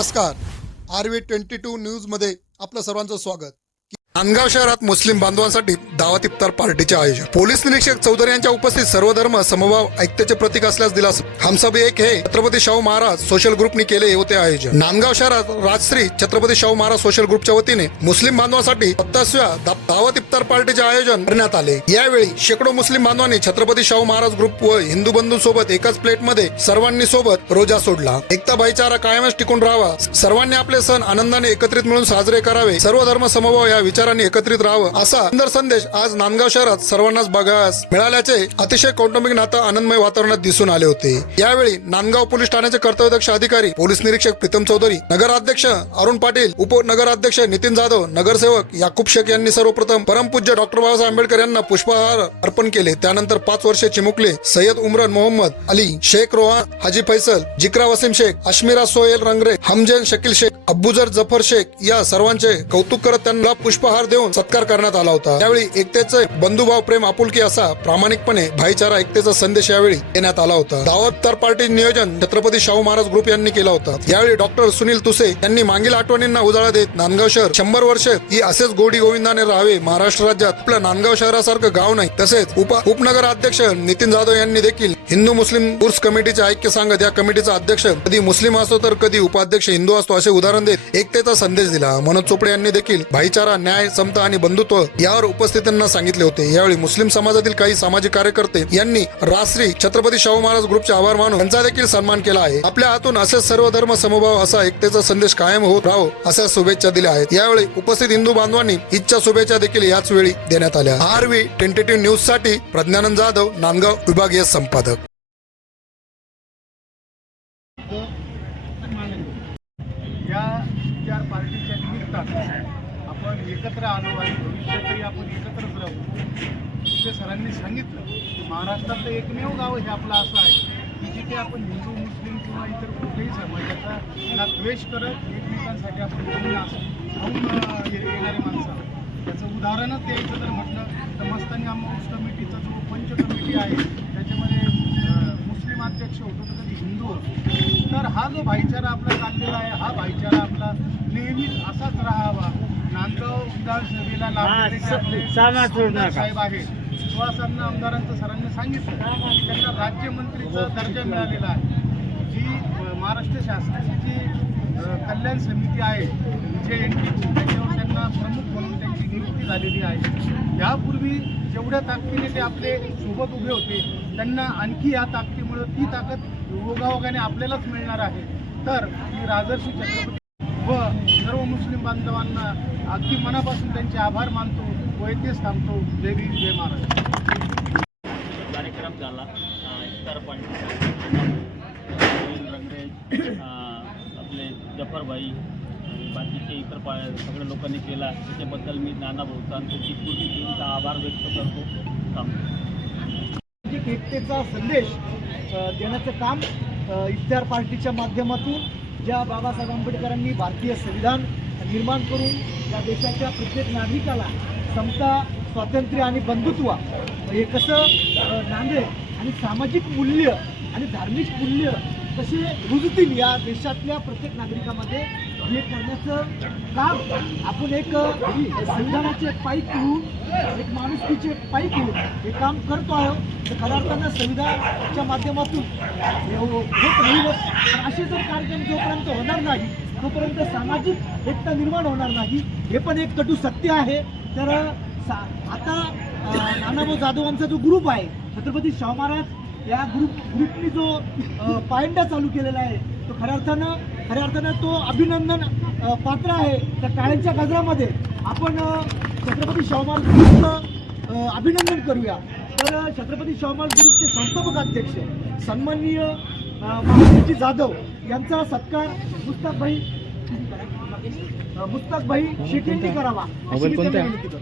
नमस्कार. R V twenty two न्यूजमध्ये आपलं सर्वांचं स्वागत. नांदगाव शहरात मुस्लिम बांधवांसाठी दावत इफ्तार पार्टीचे आयोजन पोलीस निरीक्षक चौधरी यांच्या उपस्थित सर्व धर्म समभाव ऐक्याचे प्रतीक असल्यास दिलास. हम सब एक हे छत्रपती शाहू महाराज सोशल ग्रुपनी केले होते आयोजन नांदगाव शहरात राजश्री छत्रपती शाहू महाराज सोशल ग्रुपच्या वतीने मुस्लिम बांधवांसाठी सत्तासव्या दावत इफ्तार पार्टीचे आयोजन करण्यात आले. यावेळी शेकडो मुस्लिम बांधवांनी छत्रपती शाहू महाराज ग्रुप व हिंदू बंधू सोबत एकाच प्लेटमध्ये सर्वांनी सोबत रोजा सोडला. एकता भाईचारा कायमच टिकून राहावा. सर्वांनी आपले सण आनंदाने एकत्रित मिळून साजरे करावे. सर्व धर्म समभाव या विचारांनी एकत्रित राहावं असा सुंदर संदेश आज नांदगाव शहरात सर्वांनाच बघास मिळाल्याचे अतिशय कौटुंबिक नातं आनंदमय वातावरणात दिसून आले होते. यावेळी नांदगाव पोलीस ठाण्याचे कर्तव्यदक्ष अधिकारी पोलीस निरीक्षक प्रीतम चौधरी नगराध्यक्ष अरुण पाटील उपनगराध्यक्ष नितीन जाधव नगरसेवक याकूब शेख यांनी सर्वप्रथम परमपूज्य डॉक्टर बाबासाहेब आंबेडकर यांना पुष्पहार अर्पण केले. त्यानंतर पाच वर्षे चिमुकले सय्यद उमरन मोहम्मद अली शेख रोहान हाजी फैसल जिक्रा वसीम शेख अश्मिरा सोहेल रंगरे हमजेन शकील शेख अब्बुजर जफर शेख या सर्वांचे कौतुक करत त्यांना पुष्पहार देऊन सत्कार करण्यात आला होता. त्यावेळी एकतेचे बंधुभाव प्रेम आपुलकी असा प्रामाणिकपणे भाईचारा एकतेचा संदेश यावेळी देण्यात आला होता. दावत पार्टी नियोजन छत्रपती शाहू महाराज ग्रुप यांनी केला होता. यावेळी डॉक्टर सुनील तुसे यांनी मागील आठवणींना उजाळा देत नांदगाव शहर शंभर वर्ष ही असेच गोडी गोविंदाने राहावे. महाराष्ट्र राज्यात आपलं नांदगाव शहरासारखं गाव नाही. तसेच उप उपनगर अध्यक्ष नितीन जाधव यांनी देखील हिंदू मुस्लिम उर्स कमिटीचे ऐक्य सांगत या कमिटीचा अध्यक्ष कधी मुस्लिम असतो तर कधी उपाध्यक्ष हिंदू असतो असे उदाहरण देत एकतेचा संदेश दिला. मनोज चोपडे यांनी देखील भाईचारा न्याय समता आणि बंधुत्व यावर उपस्थित त्यांना सांगितले होते. यावेळी मुस्लिम समाजातील काही सामाजिक कार्यकर्ते यांनी राश्री छत्रपती शाहू महाराज ग्रुपचे आभार मानून त्यांचा देखील सन्मान केला आहे. आपल्या हातून असेच सर्व धर्म समभाव असा एकतेचा संदेश कायम होत राहो अशा शुभेच्छा दिल्या आहेत. यावेळी उपस्थित हिंदू बांधवांनी इच्छा शुभेच्छा देखील याच वेळी देण्यात आल्या. आरवी टेंटेटिव्ह न्यूजसाठी प्रज्ञानंद जाधव नांदगाव विभागीय संपादक. या चार पार्टीच्या निमित्तानं एकत्र आलो आणि भविष्यातही आपण एकत्रच राहू. ते सरांनी सांगितलं की महाराष्ट्रातलं एकमेव गाव हे आपलं असं आहे की जिथे आपण हिंदू मुस्लिम किंवा इतर कुठल्याही समाजाचा ना द्वेष करत एकमेकांसाठी आपण घेऊन असं येणारी माणसं त्याचं उदाहरणच द्यायचं जर म्हटलं. तर मस्तानी अम्माऊस कमिटीचा जो पंच कमिटी आहे त्याच्यामध्ये मुस्लिम अध्यक्ष होतो तर कधी हिंदू होतो. तर हा जो भाईचारा आपला चाललेला आहे हा भाईचारा आपला नेहमीच असाच राहावा. नांदगाव विधानसभेला लाभलेले साहेब आहेत सुहासांना आमदारांचं सरांनी सांगितलं. त्यांना राज्यमंत्रीचा दर्जा मिळालेला आहे. जी महाराष्ट्र शासनाची जी कल्याण समिती आहे जे एन टी त्याच्यावर त्यांना प्रमुख म्हणून त्यांची नियुक्ती झालेली आहे. यापूर्वी जेवढ्या ताकदीने ते आपले सोबत उभे होते त्यांना आणखी या ताकदीमुळे ती ताकद योगायोगाने आपल्यालाच मिळणार आहे. तर मी राजर्षी छत्रपती व सर्व मुस्लिम बांधवांना अगदी मनापासून त्यांचे आभार मानतो व येथेच थांबतो. जय भीम जय महाराज. कार्यक्रम झाला. इफ्तार पार्टी सुनील रंगरे अ, आपले जफरभाई बाकीचे इतर पा सगळ्या लोकांनी केला. त्याच्याबद्दल मी नाना भाऊचांचे चितपूरची टीमचा आभार व्यक्त करतो. थांबतो एकतेचा संदेश देण्याचं काम इफ्तार पार्टीच्या माध्यमातून ज्या बाबासाहेब आंबेडकरांनी भारतीय संविधान निर्माण करून या देशाच्या प्रत्येक नागरिकाला समता स्वातंत्र्य आणि बंधुत्व हे कसं नांदेल आणि सामाजिक मूल्य आणि धार्मिक मूल्य कसे रुजतील या देशातल्या प्रत्येक नागरिकामध्ये हे करण्याचं काम आपण एक संविधानाचे पाईप घेऊन एक माणुसकीचे पाईप घेऊन हे काम करतो आहे तर खऱ्या अर्थानं संविधानाच्या माध्यमातून हो, होत राहीलच असे जर कार्यक्रम जोपर्यंत होणार नाही तोपर्यंत सामाजिक एकता निर्माण होणार नाही हे पण एक कटू सत्य आहे. तर सा आता नानाभाऊ नानाभाऊ जाधवांचा जो ग्रुप आहे छत्रपती शाहू महाराज या ग्रुप ग्रुपनी जो पायंडा चालू केलेला आहे तो खऱ्या अर्थानं खऱ्या अर्थानं तो अभिनंदन पात्र आहे त्या टाळ्यांच्या गजरामध्ये. आपण छत्रपती शाहू महाराज ग्रुपचं अ, अभिनंदन करूया. तर छत्रपती शाहू महाराज ग्रुपचे संस्थापक अध्यक्ष सन्माननीय अ, महाराजी जाधव यांचा सत्कार मुस्ताकभाई मुस्ताकभाई शेख यांनी करावा. क्वालिटीला भारी वाटलं.